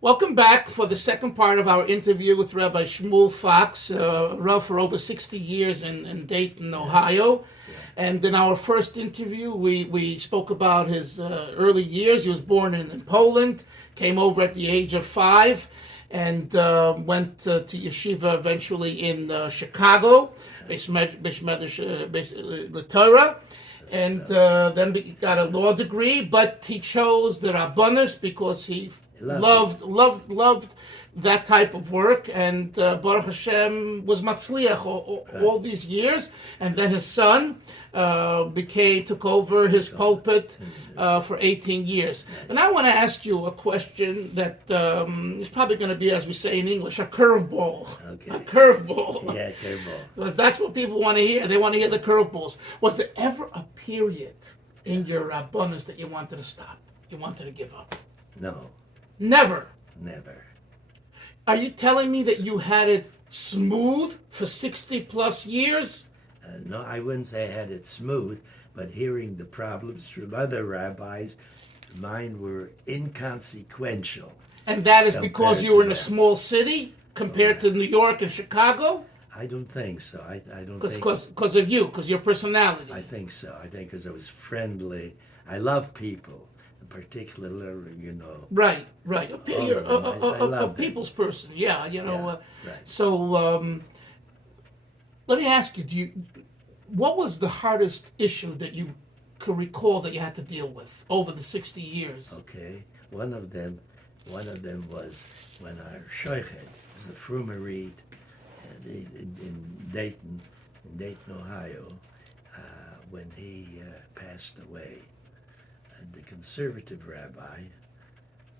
Welcome back for the second part of our interview with Rabbi Shmuel Fox, Rav for over 60 years in Dayton, Ohio. Yeah. And in our first interview, we spoke about his early years. He was born in Poland, came over at the age of 5, and went to yeshiva eventually in Chicago, the Torah, and then got a law degree, but he chose the Rabbanis because he loved that type of work, and Baruch Hashem was Matzliach all these years. And then his son took over his pulpit for 18 years. And I want to ask you a question that is probably going to be, as we say in English, a curveball. Okay. A curveball. Yeah, curveball. Because that's what people want to hear. They want to hear the curveballs. Was there ever a period in your Rabbanis that you wanted to stop? You wanted to give up? No, Never. never. Are you telling me that you had it smooth for 60 plus years? No, I wouldn't say I had it smooth, but hearing the problems from other rabbis, mine were inconsequential. And that is because Compared you were to in a them. small city compared to New York and Chicago? I don't think so. I don't think. Because of you, because your personality. I think so. I think because I was friendly. I love people, particularly, Right. A I love them. people's person, yeah. Right. So let me ask you, what was the hardest issue that you could recall that you had to deal with over the 60 years? Okay. One of them was when our shochet, was a frumery in Dayton, Ohio, when he passed away. And the conservative rabbi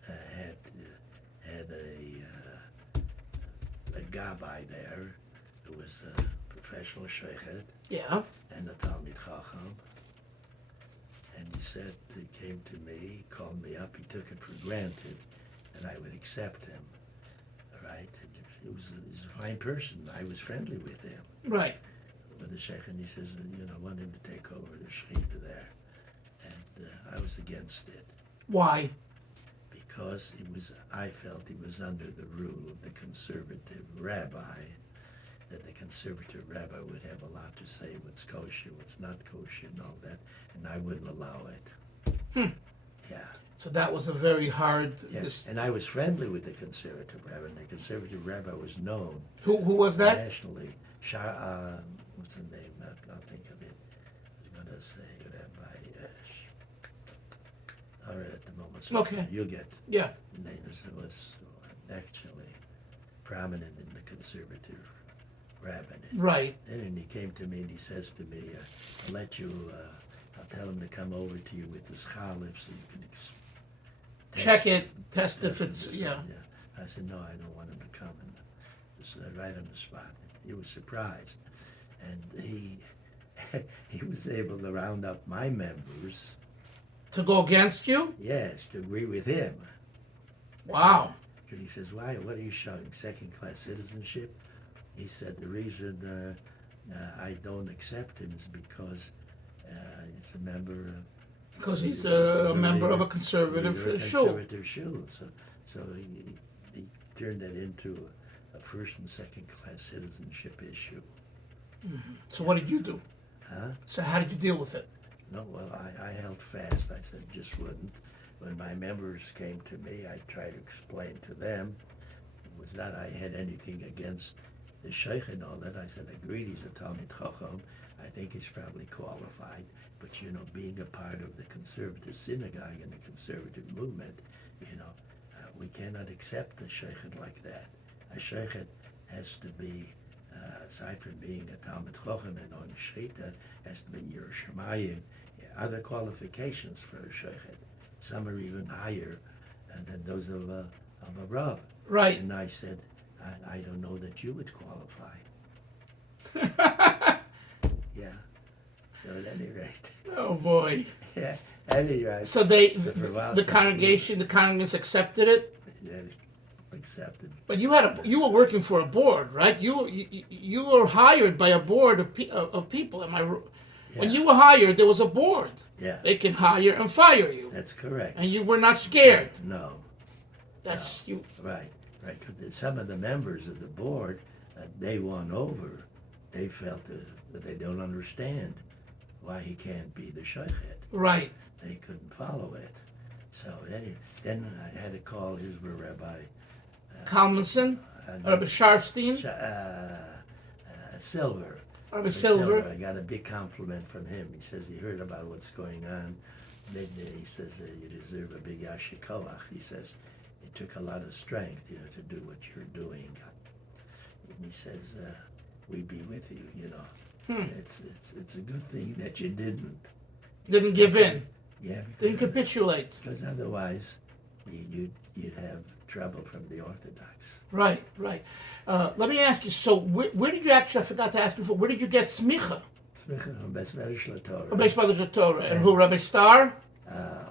had a gabbai there who was a professional shochet Yeah. and a Talmid Chacham. And he came to me, called me up, he took it for granted that I would accept him. All right? He was a fine person. I was friendly with him. Right. With the sheikh, and he says, I want him to take over the shechita there. And I was against it Why? because I felt he was under the rule of the conservative rabbi, that the conservative rabbi would have a lot to say what's kosher, what's not kosher, and all that, and I wouldn't allow it. Yeah. So that was a very hard. Yes. And I was friendly with the conservative rabbi, and the conservative rabbi was known Who was that? nationally. What's the name? I'll think of it. I was going to say Rabbi. All right, at the moment. So Okay. You'll get. Yeah. The name was actually prominent in the conservative rabbinate. Right. And he came to me and he says to me, I'll tell him to come over to you with his chalif so you can Check it, test if it's, yeah. I said, no, I don't want him to come. And just right on the spot. He was surprised. And he was able to round up my members, To go against you? yes, to agree with him. Wow. And he says, why? What are you showing? Second-class citizenship? He said, the reason I don't accept him is because he's a member of... Because he's a member of a leader conservative of shul. conservative shul. So he turned that into a first and second-class citizenship issue. So what did you do? Huh? So how did you deal with it? No, well, I held fast. I said, just wouldn't. When my members came to me, I tried to explain to them. It was not I had anything against the sheikh and all that. I said, agreed, he's a Talmid Chacham. I think he's probably qualified. But, being a part of the conservative synagogue and the conservative movement, we cannot accept a sheikh like that. A sheikh has to be, aside from being a Talmid Chacham and on Shechita, has to be Yerushalayim, other qualifications for a sheikh. Some are even higher than those of a Rav. Right. And I said, I don't know that you would qualify. Yeah. So at any rate. Oh boy. Yeah. At any rate. So the congregants accepted it? Yeah, accepted. But you were working for a board, right? You were hired by a board of people. Am I? When you were hired, there was a board. Yeah. They can hire and fire you. That's correct. And you were not scared. No. That's you. Right. Because some of the members of the board, they won over. They felt that they don't understand why he can't be the shochet. Right. They couldn't follow it. So then I had to call his Rabbi Kalmanson, Rabbi Sharfstein, Silver. Rabbi Silver. I got a big compliment from him. He says he heard about what's going on. Then he says you deserve a big yashikoach. He says it took a lot of strength, to do what you're doing. And he says we be with you. It's a good thing that you Didn't give in. Yeah. Didn't capitulate. Because otherwise, you'd have trouble from the Orthodox. Right. Let me ask you. So where did you actually? I forgot to ask you before. Where did you get smicha? Smicha from Beth Torah. Beth Torah. And who? Rabbi Star?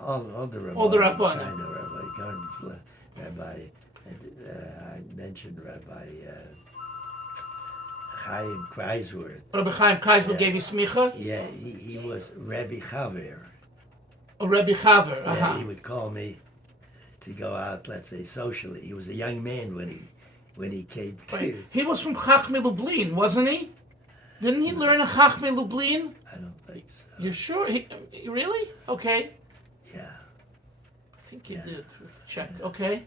All the Rabbi. All the Rabbanim. Rabbi. I mentioned Rabbi Chaim Kreiswirth. Rabbi Chaim Kreiswirth gave you smicha? Yeah, he was Rabbi Chaver. Oh, Rabbi Chaver. Yeah, he would call me to go out, let's say, socially. He was a young man when he came to. Right. He was from Chachmei Lublin, wasn't he? Didn't he learn in Chachmei Lublin? I don't think so. You're sure? Really? Okay. Yeah. I think he did. Check. Okay.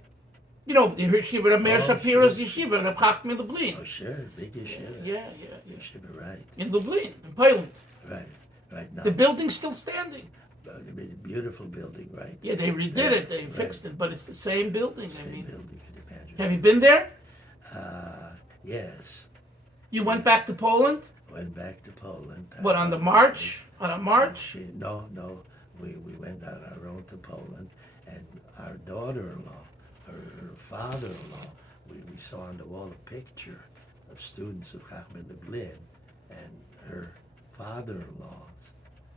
The yeshiva of Meir Shapiro's yeshiva of Chachmei Lublin. Oh, sure. Big yeshiva. Yeah. Yeshiva, right. In Lublin, in Poland. Right. No. The building's still standing. A beautiful building, right? Yeah, they redid it. They fixed it, but it's the same building. Same building, can you imagine? Have you been there? Yes. You went back to Poland? Went back to Poland. What, on the march? On a march? No. We went on our own to Poland, and our daughter-in-law, her father-in-law, we saw on the wall a picture of students of Chachmei Lublin, and her father-in-law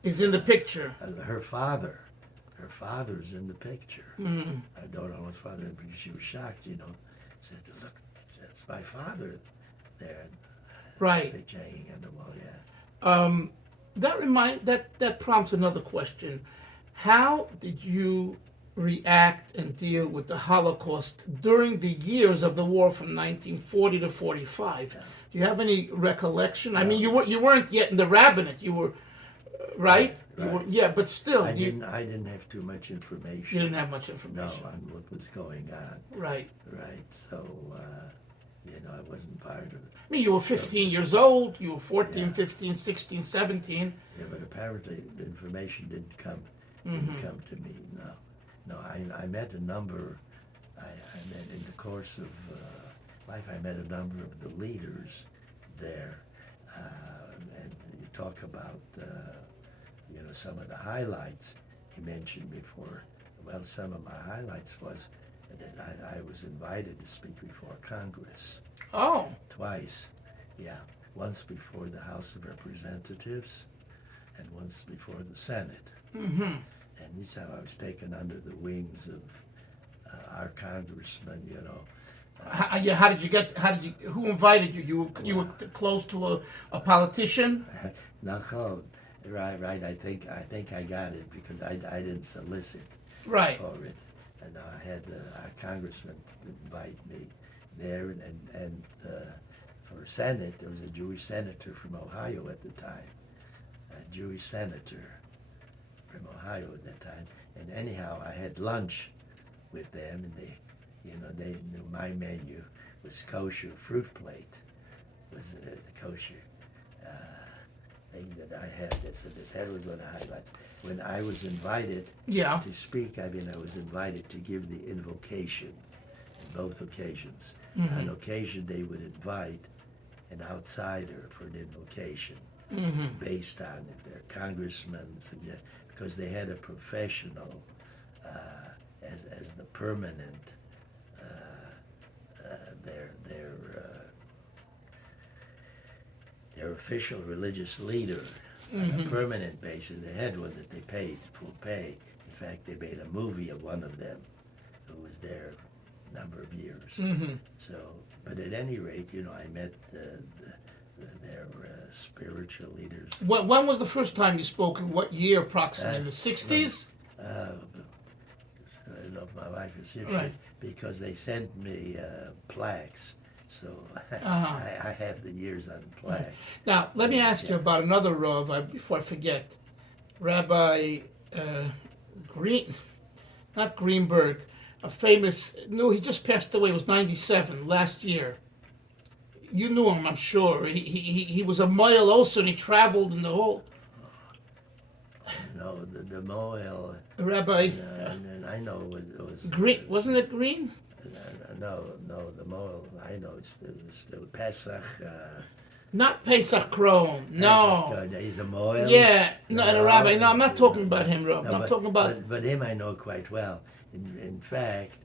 is in the picture. Her father's in the picture. Mm-hmm. Our daughter-in-law's father, because she was shocked, said, look, that's my father there. Right. Picture hanging on the wall, yeah. That prompts another question. How did you react and deal with the Holocaust during the years of the war from 1940 to 45? Do you have any recollection? I mean, you weren't yet in the rabbinate. You were, right? Right. But still. I didn't have too much information. You didn't have much information. No, on what was going on. Right. So, I wasn't part of it. I mean, you were 15 years old. You were 14, 15, 16, 17. Yeah, but apparently the information didn't come to me. No. I met a number. I met in the course of life. I met a number of the leaders there, and you talk about some of the highlights you mentioned before. Well, some of my highlights was that I was invited to speak before Congress. Oh. Twice. Yeah. Once before the House of Representatives and once before the Senate. Mm-hmm. And each time I was taken under the wings of our congressman, Who invited you? You were close to a politician? No, right. I think I got it because I didn't solicit right. for it. And I had our congressman invite me there, and for Senate, there was a Jewish senator from Ohio at the time, a Jewish senator from Ohio at that time. And anyhow, I had lunch with them, and they knew my menu was kosher fruit plate, was the kosher thing that I had. That was one of the highlights. When I was invited to speak, I was invited to give the invocation in both occasions. Mm-hmm. On occasion, they would invite an outsider for an invocation based on if they're congressmen, because they had a professional as the permanent, their official religious leader. On a permanent basis. They had one that they paid full pay. In fact, they made a movie of one of them who was there a number of years. Mm-hmm. So, but at any rate, I met their spiritual leaders. When was the first time you spoke? In what year approximately? In the 60s? I don't know if my wife is here. Right. because they sent me plaques. So Uh-huh. I have the years on plaques. Now, let me ask you Yeah. about another Rav before I forget. Rabbi uh, Green, not Greenberg, a famous, no, he just passed away, he was 97 last year. You knew him, I'm sure. He was a mile also, and he traveled in the whole. No, the Moel, Rabbi and I know it was Green, wasn't it Green? no, the Moel, I know it's still Pesach. Not Pesach Krohn, Pesach, no. he's a Moel. Yeah, no, the Rabbi. No, I'm not talking about him, Rob. No, I'm talking about. But him I know quite well. In fact,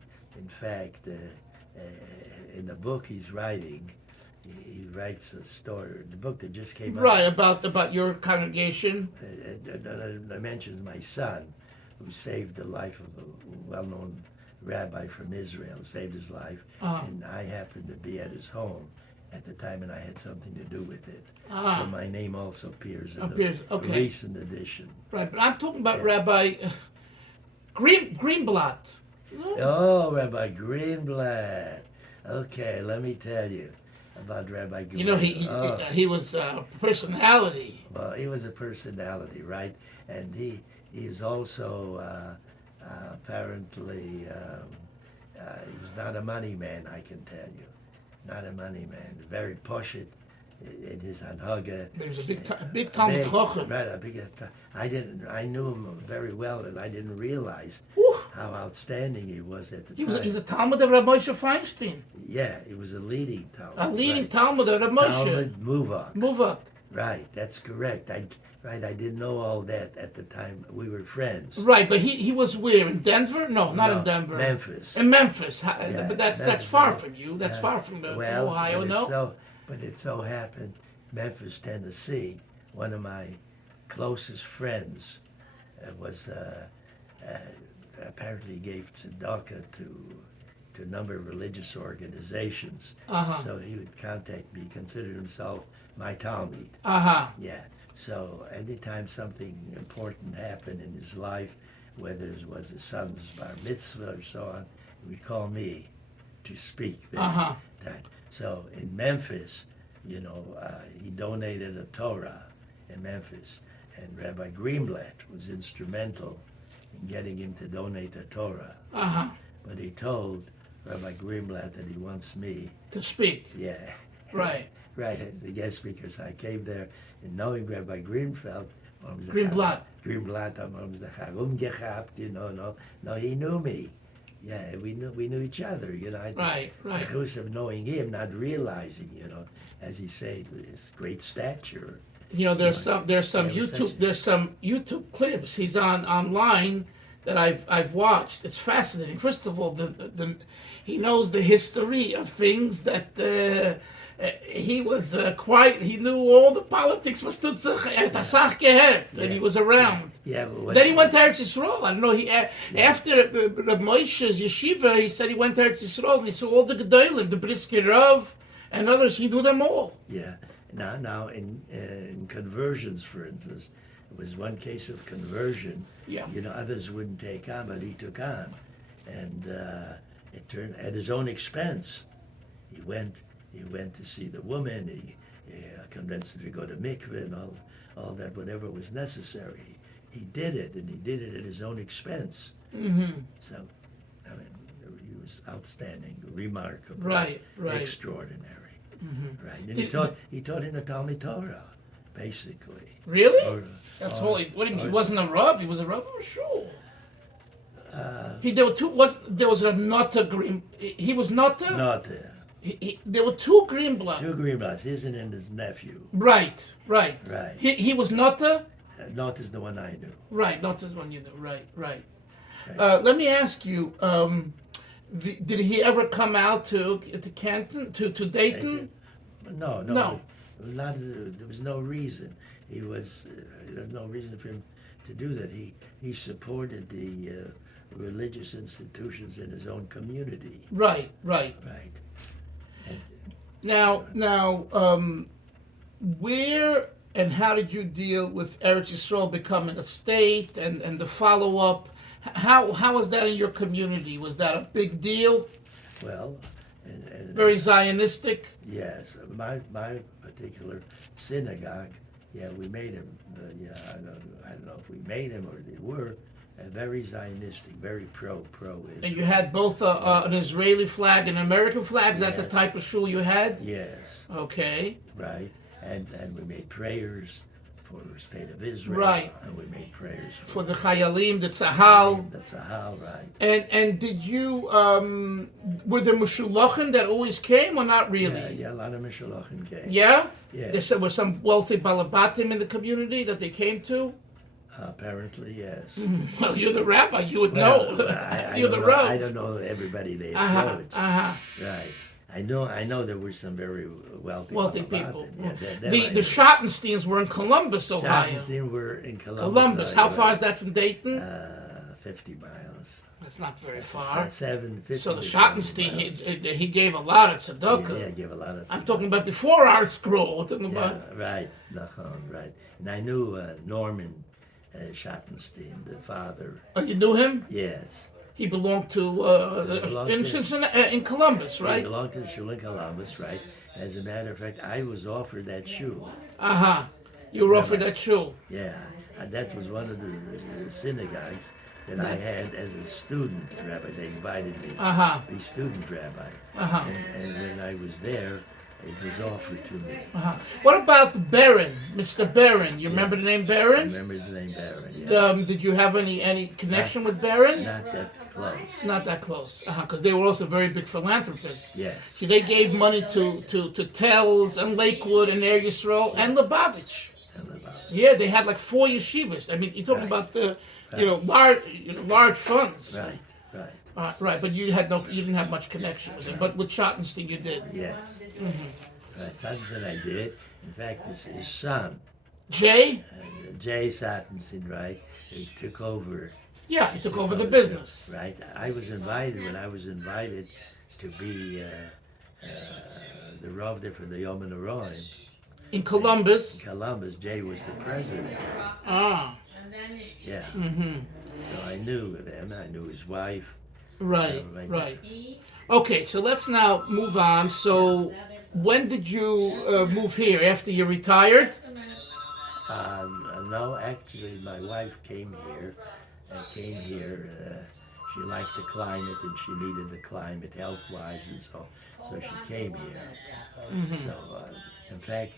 in the book he's writing, he writes a story. The book that just came Right, out. about your congregation. It mentions my son, who saved the life of a well-known rabbi from Israel, saved his life, Uh-huh. and I happened to be at his home at the time, and I had something to do with it. Ah. So my name also appears in Appears, the okay. recent edition. Right, but I'm talking about Yeah. Rabbi Greenblatt. Oh, Rabbi Greenblatt. Okay, let me tell you about Rabbi Greenblatt. You know, he was a personality. Well, he was a personality, right? And he is also apparently he was not a money man, I can tell you. Not a money man. Very poshut in his anhaga. He was a big Talmud Chochem. Right, a big. I knew him very well, and I didn't realize Whew. how outstanding he was at the time. He's a Talmud of Rabbi Moshe Feinstein. Yeah, he was a leading Talmud. A leading right. Talmud of Rabbi Moshe. Talmud Muvak. Muvak. Right, that's correct. I didn't know all that at the time. We were friends. Right, but he was where? In Denver? No, not in Denver. Memphis. In Memphis. Yeah, But that's far from you. That's far from Ohio, no? But it so happened, Memphis, Tennessee, one of my closest friends was apparently gave tzedakah to a number of religious organizations. Uh-huh. So he would contact me. He considered himself my Talmud. Uh-huh. Yeah. So anytime something important happened in his life, whether it was his son's bar mitzvah or so on, he would call me to speak there. Uh-huh. So in Memphis, he donated a Torah in Memphis, and Rabbi Greenblatt was instrumental in getting him to donate the Torah. Uh-huh. But he told Rabbi Greenblatt that he wants me. To speak. Yeah. Right. Right, as the guest speaker. So I came there, and knowing Rabbi Greenblatt, Greenblatt, haben the herumgehabt, no, he knew me. Yeah, we knew each other, Right. The of knowing him, not realizing, as he said, his great stature. There's some YouTube clips he's online that I've watched. It's fascinating. First of all, he knows the history of things that he was quite. He knew all the politics was and he was around. Yeah. Then he went to Eretz Yisrael. I don't know. After Reb Moshe's yeshiva, he said he went to Eretz Yisrael and he saw all the gedolim, the Brisker Rav, and others. He knew them all. Yeah. Now in conversions, for instance, it was one case of conversion. Yeah. Others wouldn't take on, but he took on, and it turned at his own expense. He went to see the woman. He convinced her to go to mikveh and all that, whatever was necessary. He did it, and he did it at his own expense. Mm-hmm. So, he was outstanding, remarkable, right, extraordinary. Mm-hmm. Right, and he taught in the Talmud Torah, basically. Really? That's holy. What do you mean? He wasn't a Rav. He was a Rav of Shul. There were two. There was a Nota Green. He was Nota. Nota. There were two Greenblatt. Two Greenblatts, his and his nephew. Right. He was Nota. Nota's the one I knew. Right, Nota's one you knew. Right. Let me ask you. Did he ever come out to Canton, to Dayton? No. No. There was no reason. There was no reason for him to do that. He supported the religious institutions in his own community. Right. And, Now, where and how did you deal with Eretz Yisrael becoming a state and the follow-up? How was that in your community? Was that a big deal? Well, and Very Zionistic? yes, my particular synagogue, yeah, we made him. Yeah, I don't know if we made him or they were. Very Zionistic, very pro Israel. And you had both an Israeli flag and an American flag? Is that the Yes. type of shul you had? Yes, Okay. right. And we made prayers for the state of Israel. Right. And we made prayers For the Chayalim, the Tzahal. That's a how, right. And did you, were there Meshulachim that always came or not really? Yeah, a lot of Mishloachim came. Yeah? Yeah. There was some wealthy Balabatim in the community that they came to? Apparently, yes. Well, you're the rabbi, you would Well, know. I You're don't the know, Rav. I don't know everybody they Uh-huh, approached. uh-huh. Right. I know there were some very wealthy People. Yeah, that I The know. Schottensteins were in Columbus, Ohio. Schottenstein were in Columbus. Columbus. How far is that from Dayton? 50 miles. That's not very far. 750. So the to 70 Schottenstein, miles. he gave a lot of tzedakah. Yeah, give a lot of. I'm talking about before Art Scroll. I'm talking about. Yeah, right. Right. And I knew Norman Schottenstein, the father. Oh, you knew him? Yes. He belonged to belonged in to- Cincinnati, in Columbus, He right? belonged to the Shul in Columbus, right? As a matter of fact, I was offered that shul. You were offered that shul. Yeah, and that was one of the synagogues that I had as a student rabbi. They invited me to be student rabbi. And when I was there, it was offered to me. What about the Baron, Mr. Baron? You remember the name I Baron? remember the name Baron, yeah. Did you have any connection with Baron? Not that close. Not that close, because they were also very big philanthropists. Yes. See, they gave money to Tells and Lakewood and Air Yisrael and Lubavitch. And about Yeah, they had like 4 yeshivas. I mean, you're talking Right. about the, large funds. right. Right, but you didn't have much connection with them. But with Schottenstein, you did. Yes. Right. Something I did. In fact, his son, Jay? Jay Sattenstein, right? He took over. Yeah, he took over the business. Right. I was invited when I was invited to be the Rav there for the Yom HaRoim. In Columbus. Columbus, Jay was the president. Yeah. So I knew him. I knew his wife. Right. Right. Okay, so let's now move on. So, when did you move here? After you retired? No, actually, my wife came here. She liked the climate, and she needed the climate health-wise, and so she came here. So, in fact,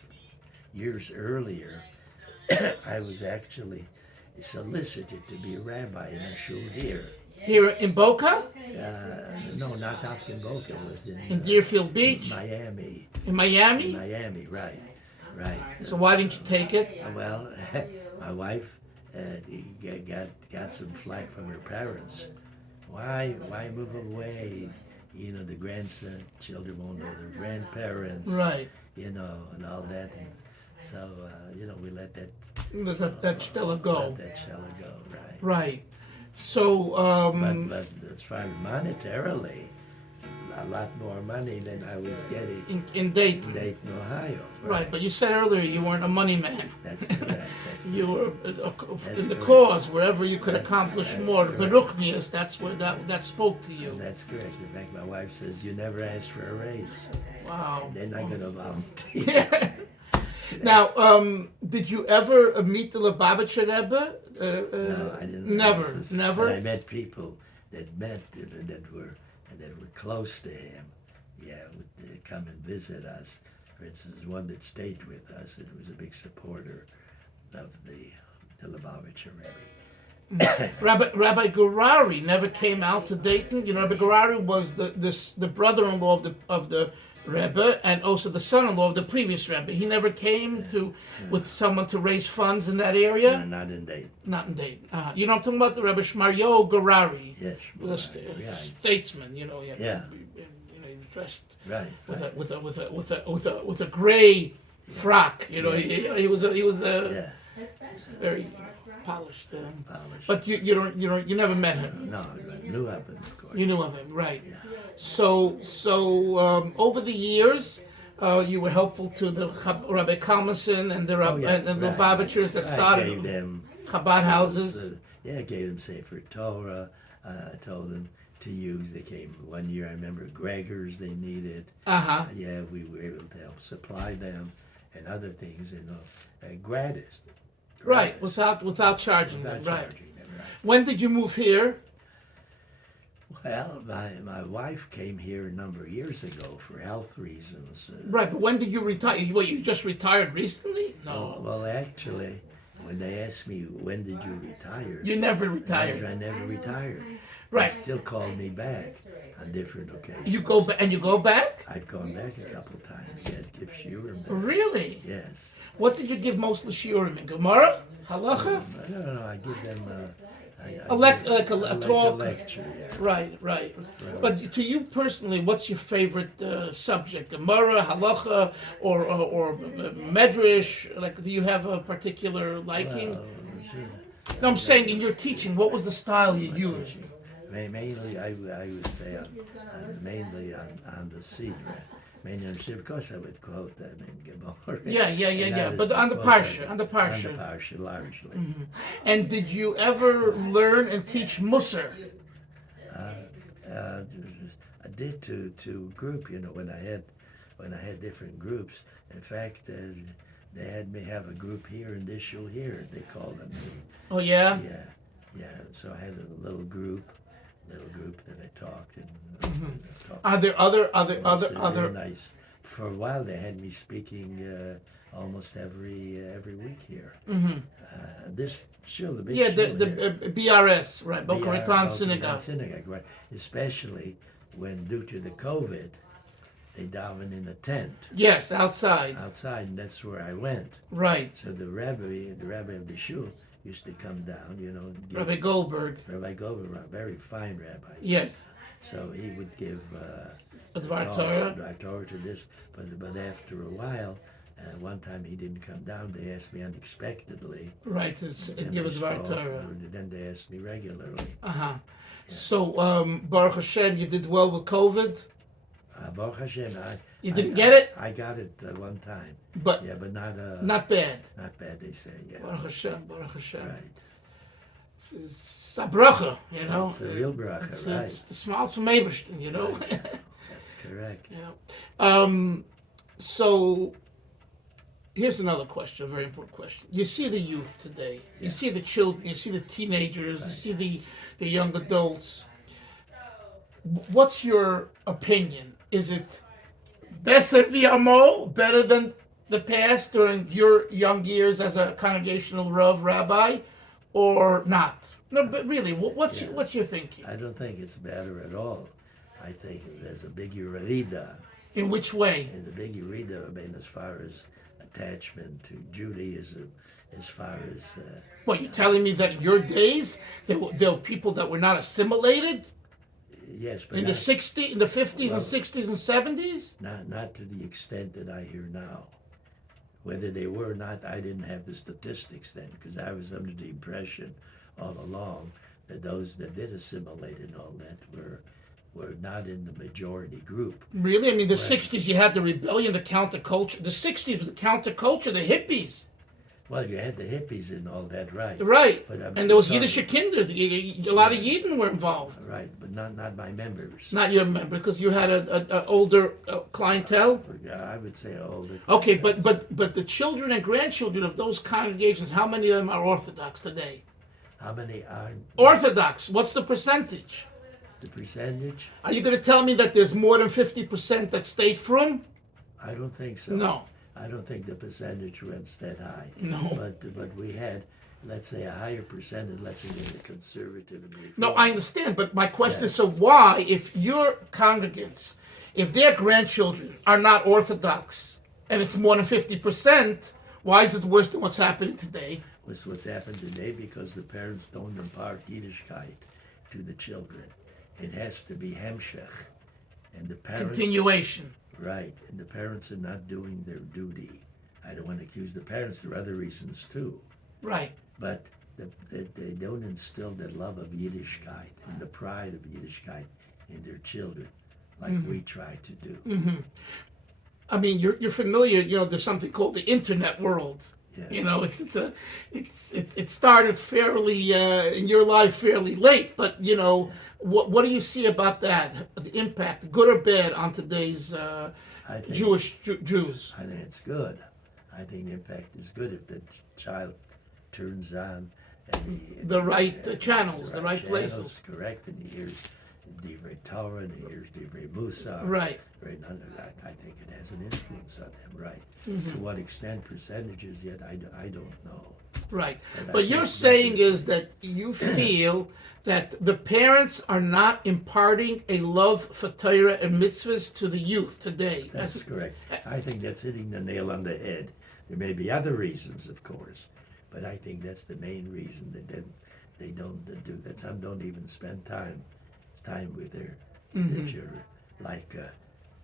years earlier, I was actually solicited to be a rabbi in a shul here. Here in Boca? No, not in Boca. It was In Deerfield Beach? Miami. In Miami? Miami, right. So why didn't you take it? Well, my wife got some flack from her parents. Why move away? The grandchildren won't know their grandparents. Right. And all that. And so, we let that. That Stella go. Let that Stella go, right. Right. So, But as far as monetarily, a lot more money than I was getting in Dayton. in Dayton, Ohio. Right, but you said earlier you weren't a money man. That's correct. You were That's in the correct. cause, wherever you could That's- accomplish that's more. correct. Beruchnius, that's where that spoke to you. That's correct. In fact, my wife says, you never asked for a raise. Wow. They're not going to volunteer. Now, did you ever meet the Lubavitcher Rebbe? No, I didn't. Never. But I met people that were close to him. Yeah, would come and visit us. For instance, one that stayed with us and was a big supporter of the Lubavitcher Rebbe. Rabbi Gurari never came out to Dayton. Rabbi Gurari was the brother-in-law of the Rebbe and also the son-in-law of the previous Rebbe. He never came with someone to raise funds in that area. No, not in Dayton. Not in Dayton. I'm talking about the Rebbe Shmaryo Gurari, Yes, the statesman. He dressed right. with a gray frock. He was a very polished. But you never met him. No, I knew of him, of course. You knew of him, right? Yeah. So over the years, you were helpful to the Rabbi Kalmason and the Lubavitchers that I started gave them Chabad houses. Yeah, I gave them Sefer Torah. I told them to use. They came one year. I remember Gregors they needed. Uh-huh. Yeah, we were able to help supply them and other things, gratis. Right, Gratis. without charging Without them, right. charging them, right. When did you move here? Well, my wife came here a number of years ago for health reasons. Right, but when did you retire? You just retired recently? No. Well, actually, when they asked me when did you retire, You never I retired. never retired. Right. They still called me back on different occasions. You go back and you go back? I've gone back a couple of times. Yeah, to give shiurim. Really? Yes. What did you give mostly shiurim in? Gemara? Halacha? No, I give them Like a a talk? lecture. Yeah. Right. But to you personally, what's your favorite subject? Gemara, halacha, or medrash? Like, do you have a particular liking? No, I'm saying in your teaching, what was the style you used? Mainly, I would say mainly on the Sidra. Mainly on Sidra, of course I would quote them in Gemara. Yeah. But on the Parsha. On the Parsha, largely. Mm-hmm. And did you ever learn and teach Musar? I did to group, when I had different groups. In fact, they had me have a group here in this Shul here. They called them me. Oh yeah. Yeah. So I had a little group that I talked and talked. Are there It's other? really nice. For a while, they had me speaking almost every week here. Mm-hmm. This Shul, the big Yeah, Shul the here. BRS, right? Boca BR, Raton Boca Synagogue. Raton Synagogue, right? Especially when, due to the COVID, they daven in a tent Yes, outside. outside, and that's where I went. Right. So the rabbi of the shul used to come down, and give, Rabbi Goldberg. Rabbi Goldberg, a very fine rabbi. Yes. So he would give Dvar talks, Torah. Dvar Torah to this, but after a while, one time he didn't come down. They asked me unexpectedly. Right. To and give a they Dvar spoke, Torah. and then they asked me regularly. Uh-huh. So, Baruch Hashem, you did well with COVID? Baruch Hashem, You didn't get it? I got it one time. But Yeah, but not not bad. not bad. They say, yeah. Baruch Hashem. Right. It's a bracha, It's a real bracha, It's right? the smiles from Eberstein, That's correct. So, here's another question, a very important question. You see the youth today. You see the children. You see the teenagers. You see the young adults. What's your opinion? Is it better than the past during your young years as a congregational rabbi, or not? No, but really, what's your thinking? I don't think it's better at all. I think there's a big yerida. In which way? And the big yerida, as far as attachment to Judaism, as far as... What, you're telling me that in your days, there were people that were not assimilated? Yes, but In the 50s and 60s and 70s? not to the extent that I hear now. Whether they were or not, I didn't have the statistics then, because I was under the impression all along that those that did assimilate and all that were not in the majority group. Really? I mean, the 60s, you had the rebellion, the counterculture. The 60s was the counterculture, the hippies. Well, you had the hippies and all that, right? Right. But, and there was Yiddish Kinder. A lot of Yidden were involved. Right, but not my members. Not your member, because you had an older clientele. Yeah, I would say older. Okay, but the children and grandchildren of those congregations, how many of them are Orthodox today? How many are Orthodox? What's the percentage? the percentage? Are you going to tell me that there's more than 50% that stayed from? I don't think so. No. I don't think the percentage went that high. No. But we had, let's say, a higher percentage, let's say, in the conservative and reform. No, I understand, but my question is, so why, if your congregants, if their grandchildren are not Orthodox, and it's more than 50%, why is it worse than what's happening today? What's happened today, because the parents don't impart Yiddishkeit to the children. It has to be hemshech. And the parents... Continuation. Right, and the parents are not doing their duty. I don't want to accuse the parents. There are other reasons too. Right. But they don't instill that love of Yiddishkeit and the pride of Yiddishkeit in their children, like we try to do. I mean, you're familiar. There's something called the internet world. You know, it started fairly in your life fairly late, but you know, what do you see about that? The impact, good or bad, on today's I think Jews? I think it's good. I think the impact is good if the child turns on and The right channels, the right channels, places. correct, and he hears Divrei Torah, and he hears Divrei Musar. Right. Right. None of that. I think it has an influence on them. Right. Mm-hmm. To what extent, percentages yet, I don't know. Right. But But you're saying is that you feel that the parents are not imparting a love for Torah and mitzvahs to the youth today. That's correct. I think that's hitting the nail on the head. There may be other reasons, of course, but I think that's the main reason that they don't do that. Some don't even spend time with their children. Like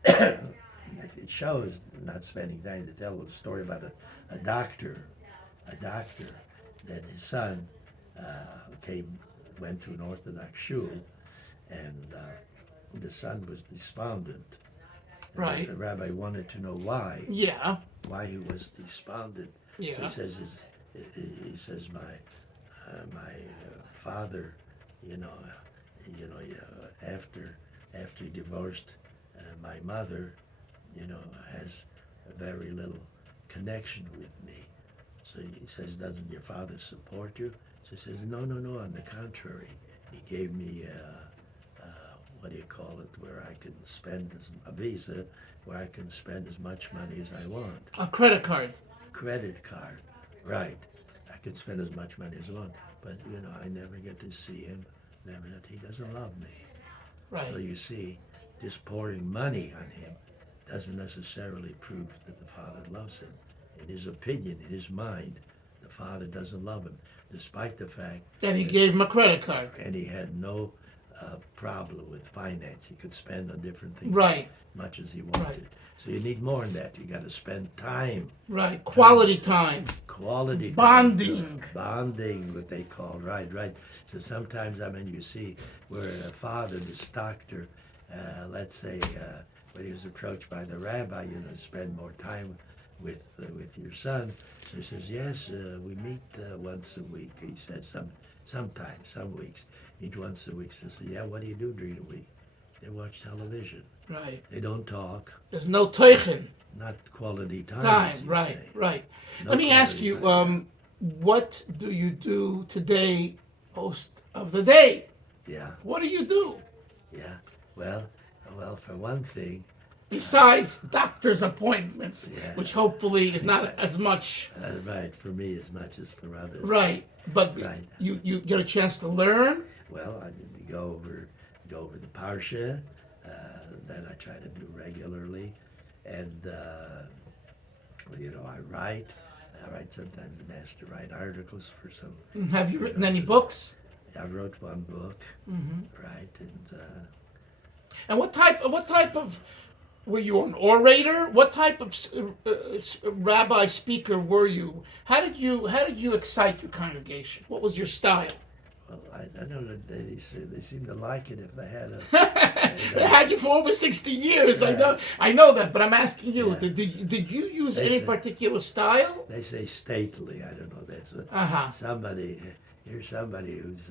it shows not spending time to tell a story about a doctor that his son went to an Orthodox shul, and the son was despondent. And Right. the rabbi wanted to know why Yeah. he was despondent. Yeah. So he says my father, after he divorced my mother, has very little connection with me. So he says, doesn't your father support you? So he says, no, on the contrary. He gave me what do you call it, where I can spend a visa, where I can spend as much money as I want. A credit card. Credit card, right. I can spend as much money as I want, but I never get to see him. He doesn't love me. Right. So you see, just pouring money on him doesn't necessarily prove that the father loves him. In his opinion, in his mind, the father doesn't love him, despite the fact that he gave him a credit card. And he had no problem with finance. He could spend on different things right. as much as he wanted. Right. So you need more than that. You got to spend time. Right. Quality time. Quality bonding. Time. Bonding, what they call. Right. So sometimes, you see where a father, this doctor, let's say, when he was approached by the rabbi, spend more time with your son. So he says, yes, we meet once a week. He says sometimes, some weeks, meet once a week. So I say, yeah, what do you do during the week? They watch television. Right. They don't talk. There's no teichen. Not quality time. Right. No Let me ask you, what do you do today, most of the day? Yeah. What do you do? Yeah. Well, for one thing. Besides doctor's appointments, Yeah. which hopefully is not as much. Right, for me as much as for others. Right, but right. You get a chance to learn. Well, I need to go over the parsha. That I try to do regularly, and I write. Sometimes I'm asked to write articles for some. Have you written any books? I wrote one book. Mm-hmm. Right, and what type of were you an orator? What type of rabbi speaker were you? How did you excite your congregation? What was your style? Well, I know that they seem to like it if they had They had you for over 60 years. Yeah. I know that, but I'm asking you. Yeah. Did you use any particular style? They say stately. I don't know. That's what somebody. Here's somebody who's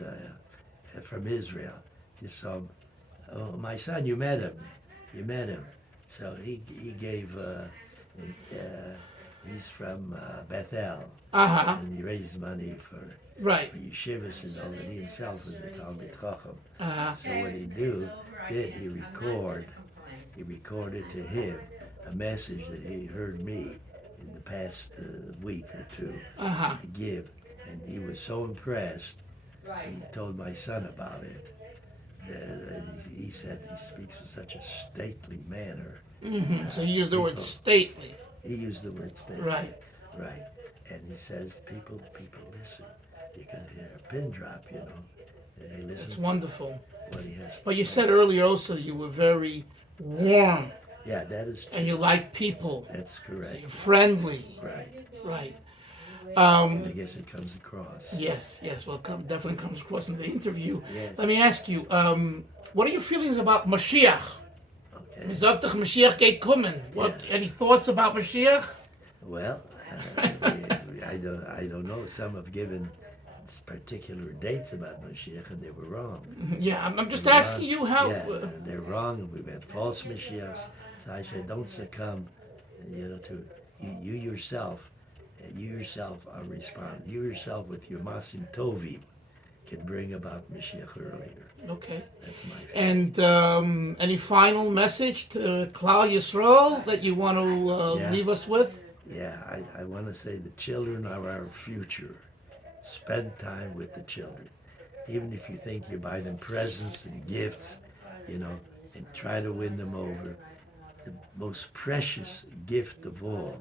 from Israel. Just saw him. Oh, my son, you met him. So he gave. He's from Bethel. And he raised money for yeshivas and all, and he himself was a Talmid Chacham. So what he did he recorded to him a message that he heard me in the past week or two give, and he was so impressed. He told my son about it. He said he speaks in such a stately manner. Mm-hmm. So he used the word stately. He used the word stately. Right. And he says people listen. You can hear a pin drop, and they listen. It's wonderful. What he has to But you say. said earlier also you were very warm. Yeah, that is true. And you like people. That's correct. So you're friendly. Right. And I guess it comes across. Yes. Well, definitely comes across in the interview. Yes. Let me ask you, what are your feelings about Mashiach? Okay. Mashiach geht kommen. Yeah. Any thoughts about Mashiach? Well, I I don't know. Some have given particular dates about Mashiach, and they were wrong. Yeah, I'm just They were asking wrong. you how. Yeah, they're wrong, and we've had false Mashiachs. So I said, don't succumb, to you yourself. You yourself are responsible. You yourself, with your masim tovim, can bring about Mashiach earlier. Okay. That's my And favorite. any final message to Klal Yisrael that you want to Yeah. leave us with? Yeah, I want to say the children are our future. Spend time with the children. Even if you think you buy them presents and gifts, and try to win them over. The most precious gift of all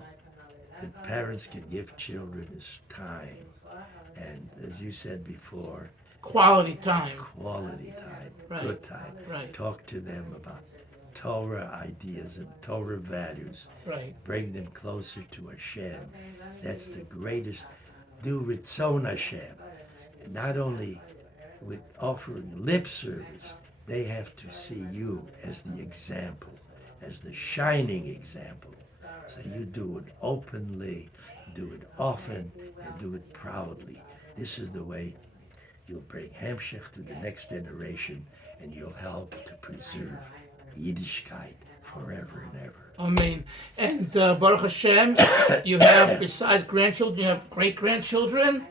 that parents can give children is time. And as you said before, Quality time. quality time, Right. good time. Right. Talk to them about Torah ideas and Torah values. Right. Bring them closer to Hashem. That's the greatest. Do Ritzon Hashem. And not only with offering lip service, they have to see you as the example, as the shining example. So you do it openly, do it often, and do it proudly. This is the way you'll bring Hamshech to the next generation, and you'll help to preserve Yiddishkeit forever and ever. Amen. And Baruch Hashem, you have, besides grandchildren, you have great-grandchildren.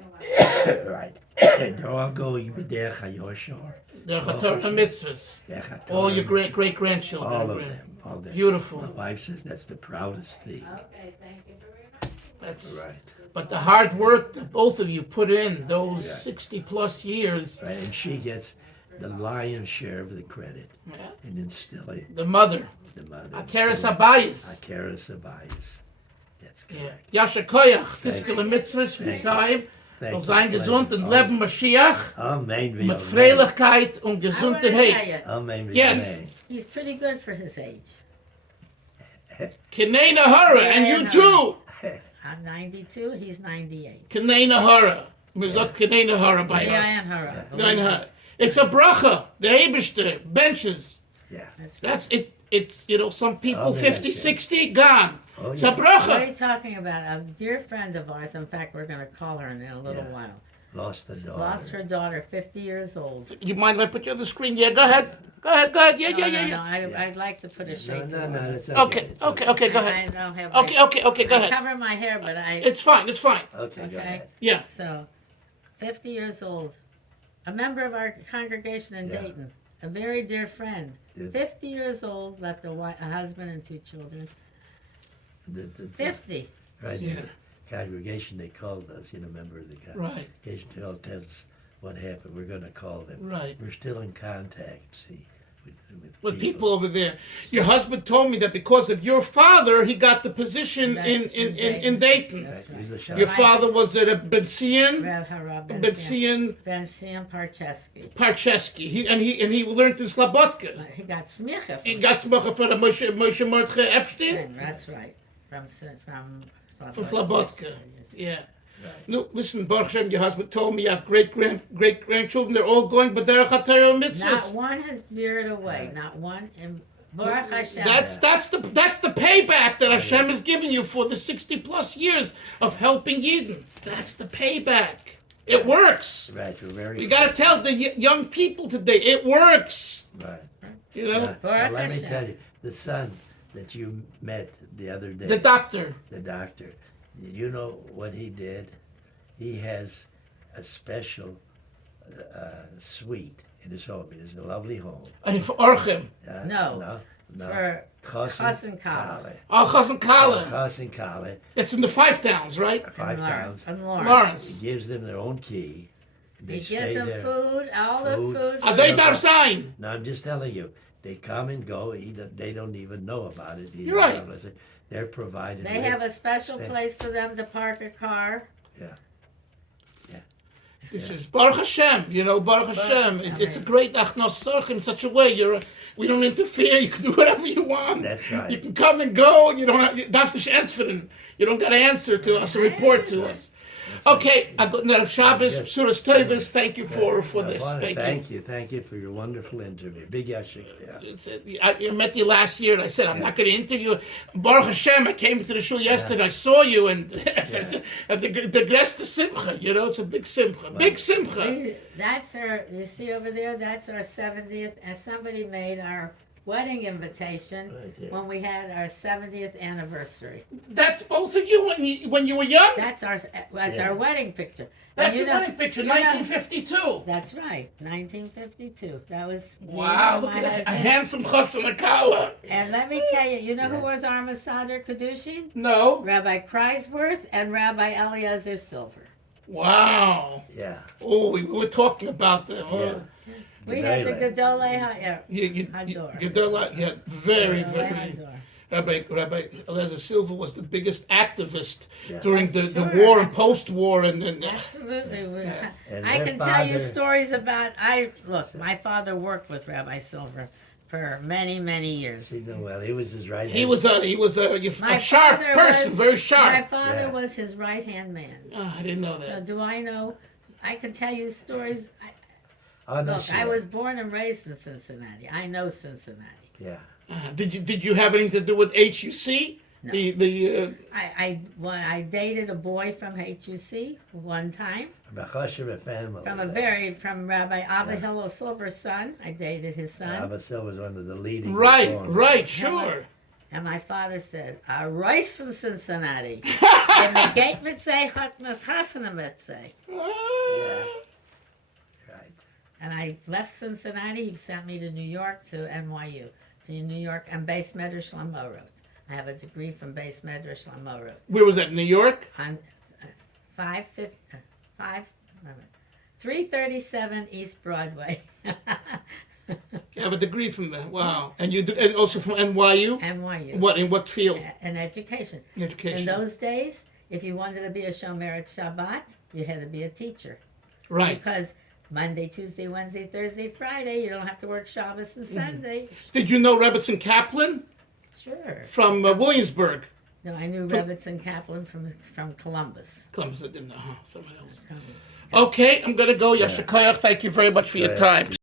Right. They're all going b'derech hayoshor. They're Torah mitzvahs. All your great-grandchildren. All of them. All of them. Beautiful. My wife says that's the proudest thing. That's Right. But the hard work that both of you put in, those Yeah. 60-plus years, Right. And she gets the lion's share of the credit yeah, in instilling the mother, the mother. Akeres Abayis. Akeres Abayis. That's Yeah. correct. Yasher Koyach, Thank Tiskele Mitzvahs für die Thank you. Time. Thank Soll sein you. gesund und Pleasure. leben Mashiach Amen. mit Freilichkeit und Gesundheit. Amen. Yes. He's pretty good for his age. Kinei Nahara, and you too. I'm 92, he's 98. Kinei Nahara. Wir sagt Kinei Nahara bei Yeah, uns. and her. Kinei Nahara. It's a bracha. The Eibishter benches. Yeah. That's it. It's, some people Oh, 50, that's it. 60, gone. Oh, It's a yeah. What are bracha. you talking about? A dear friend of ours, in fact, we're going to call her in a little Yeah. while. Lost the daughter. Lost her daughter, 50 years old. You mind if I put you on the screen? Yeah, go ahead. Go ahead. Yeah, No, yeah, no, yeah. no, Yeah. I'd like to put a No, shake. no, no, it's Okay, okay. It's okay, go ahead. I don't have Okay, go I ahead. cover my hair, but It's fine. Okay, go Okay. ahead. Yeah. So, 50 years old, a member of our congregation in Yeah. Dayton, a very dear friend, Yeah. 50 years old, left a husband and 2 children. The 50. right, Yeah. the congregation, they called us, member of the Right. congregation, tell us what happened. We're going to call them. Right. We're still in contact, see, With people over there. Your husband told me that because of your father, he got the position That's in Dayton. That's Right. He's a right. shot. Your father was at a Benzion Ben Sam Parcheski. Parcheski. He learned in Slabotka. He got smicha He got smocha for the Moshe Mordechai Epstein from That's right. From from Slabotka. Yes. Yeah. No, listen, Baruch Hashem, your husband told me you have great grandchildren. They're all going b'derech HaTorah Not mitzvahs. one has veered away. Not one. In Baruch Hashem. That's the payback that Hashem is giving you for the 60+ years of helping Yidden. That's the payback. It works. Right, we're very. You got to tell the young people today, it works. Right. You know, Now, Baruch let me Hashem. tell you, the son that you met the other day, the doctor. the doctor, you know what he did? He has a special suite in his home. It is a lovely home. And for Orchim. No. For Chassan Kala. Chassan Kala. Chassan Kala. It's in the 5 towns, right? 5 towns. From He Lawrence. gives them their own key. They He stay gives them there. food, all the Food. food. Azay Dar Sign. No, I'm just telling you. They come and go. They don't even know about it. You're right. They're provided. They with. have a special They- place for them to park a car. This is Baruch Hashem, Baruch Hashem. It's a great achnos sorch in such a way. We don't interfere. You can do whatever you want. That's right. You can come and go. You don't have, that's the entferen. You don't got to answer to us or report to us. Okay, Erev Shabbos, Yes. Suras Tevis, thank you for I this. wanna Thank you. Thank you for your wonderful interview. Big yashik. I met you last year, and I said I'm not going to interview. Baruch Hashem, I came to the shul yesterday. I saw you, and the guest is simcha. You know, it's a big simcha. Big simcha. That's our, you see over there, that's our 70th, and somebody made our wedding invitation Right here. when we had our 70th anniversary. That's both of you when you were young. That's our Yeah. our wedding picture. That's And you your know- wedding picture, you know- 1952. That's right, 1952. That was me Wow, and look my at that. A husband. handsome chassan akala. And let me tell you, you know who Yeah. was our Masader Kedushin? No. Rabbi Kreisworth and Rabbi Eliezer Silver. Wow. Yeah. Oh, we were talking about them. Yeah. We had the Gedolei. Gedolei HaEr. You Hador. did a lot. Yeah, very, Gedolei very. Hador. Rabbi Eliezer Silva was the biggest activist Yeah. during the Sure, war and post-war, and Absolutely. And I their can tell you father- stories about, look, my father worked with Rabbi Silver for many, many years. He knew well. He was his right he hand. was a sharp father person, was- very My sharp. father Yeah. was his right-hand man. Oh, I didn't know So that. do I know? I can tell you stories. Oh, no, Look, sure. I was born and raised in Cincinnati. I know Cincinnati. Yeah. Did you have anything to do with HUC? No. The I dated a boy from HUC one time. Bechoshev family. From Rabbi Abba Hillel Silver's son. I dated his son. Abba Silva was one of the leading. right, reformers. sure. And my father said, a rice from Cincinnati. And the gate mitzvah, hot chasana mitzvah. Yeah. Right. And I left Cincinnati. He sent me to New York, to NYU, to New York, and Beis Medrash Shlomo Road. I have a degree from Beis Medrash Shlomo Road. Where was that? New York? On 337 East Broadway. You have a degree from there. Wow. And and also from NYU. NYU. What in what field? In education. Education. In those days, if you wanted to be a Shomeret Shabbat, you had to be a teacher. Right. Because Monday, Tuesday, Wednesday, Thursday, Friday, you don't have to work Shabbos and Sunday. Did you know Rebbetzin Kaplan Sure. from Williamsburg? No, I knew Rebbetzin Kaplan from Columbus. Columbus, I didn't know. Someone else. Columbus. Okay, I'm going to go. Yashakayach, thank you very much for your Yeah. time.